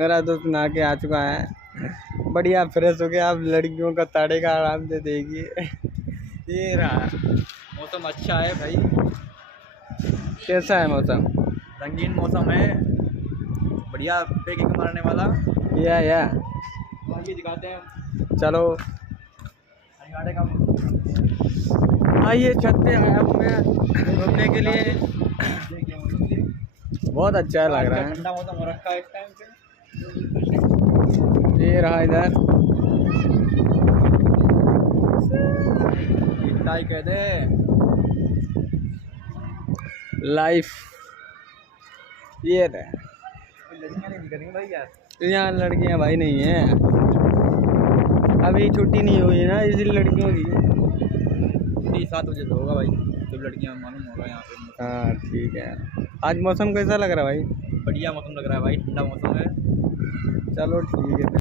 मेरा दोस्त नहा के आ चुका है, बढ़िया फ्रेश हो गया। अब लड़कियों का ताड़े का आराम से देखिए। ये रहा मौसम अच्छा है भाई, कैसा है मौसम? रंगीन मौसम है, बढ़िया पैकिंग मारने वाला। या ये दिखाते हैं, चलो गाड़ी का आइए छत पे आया हूँ मैं घूमने के लिए। बहुत अच्छा लग रहा है। ठंडा मौसम हो रखा है इस टाइम पे। ये रहा इधर इतना ही कह दे लाइफ। ये रहा, लड़कियां नहीं करेंगे भाई यार, यहाँ लड़कियां भाई नहीं है, अभी छुट्टी नहीं हुई ना इसलिए लड़कियों की। 7 बजे से होगा भाई, जब लड़कियां मालूम होगा यहाँ पे। हाँ ठीक है। आज मौसम कैसा लग रहा है भाई? बढ़िया मौसम लग रहा है भाई, ठंडा मौसम है। चलो ठीक है।